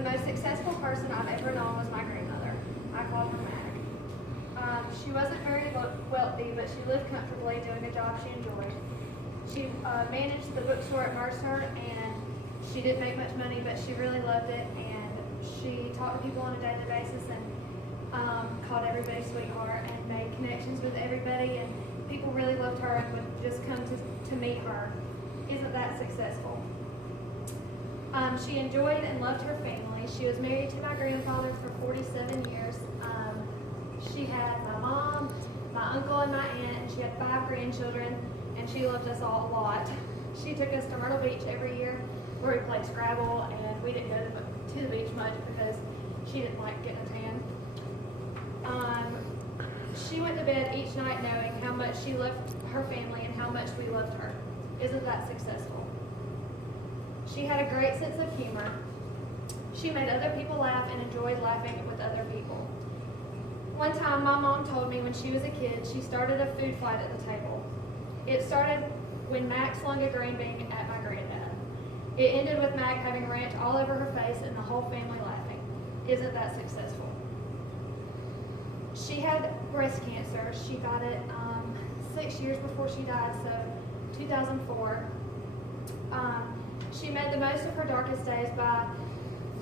The most successful person I've ever known was my grandmother. I called her Mag. She wasn't very wealthy, but she lived comfortably doing a job she enjoyed. She managed the bookstore at Mercer, and she didn't make much money, but she really loved it, and she talked to people on a daily basis and called everybody sweetheart and made connections with everybody, and people really loved her and would just come to meet her. Isn't that successful? She enjoyed and loved her family. She was married to my grandfather for 47 years. She had my mom, my uncle, and my aunt, and she had 5 grandchildren, and she loved us all a lot. She took us to Myrtle Beach every year where we played Scrabble, and we didn't go to the beach much because she didn't like getting a tan. She went to bed each night knowing how much she loved her family and how much we loved her. Isn't that successful? She had a great sense of humor. She made other people laugh and enjoyed laughing with other people. One time, my mom told me when she was a kid, she started a food fight at the table. It started when Mac slung a green bean at my granddad. It ended with Mac having ranch all over her face and the whole family laughing. Isn't that successful? She had breast cancer. She got it 6 years before she died, so 2004. She made the most of her darkest days by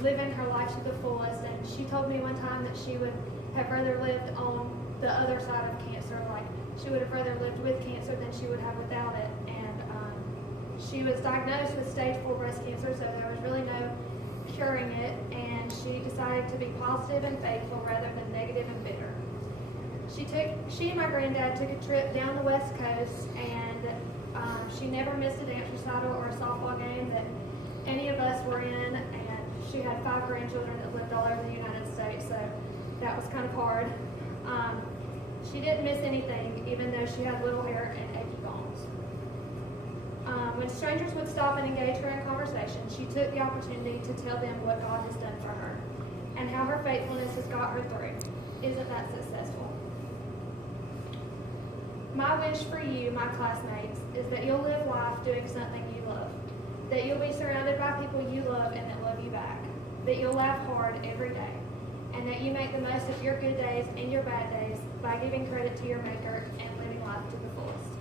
living her life to the fullest, and she told me one time that she would have rather lived on the other side of cancer, like she would have rather lived with cancer than she would have without it. And she was diagnosed with stage 4 breast cancer, so there was really no curing it, and she decided to be positive and faithful rather than negative and bitter. She and my granddad took a trip down the West Coast, and she never missed a dance recital or a softball game that any of us were in, and she had 5 grandchildren that lived all over the United States, so that was kind of hard. She didn't miss anything, even though she had little hair and achy bones. When strangers would stop and engage her in conversation, she took the opportunity to tell them what God has done for her and how her faithfulness has got her through. Isn't that successful? My wish for you, my classmates, is that you'll live life doing something you love, that you'll be surrounded by people you love and that love you back, that you'll laugh hard every day, and that you make the most of your good days and your bad days by giving credit to your Maker and living life to the fullest.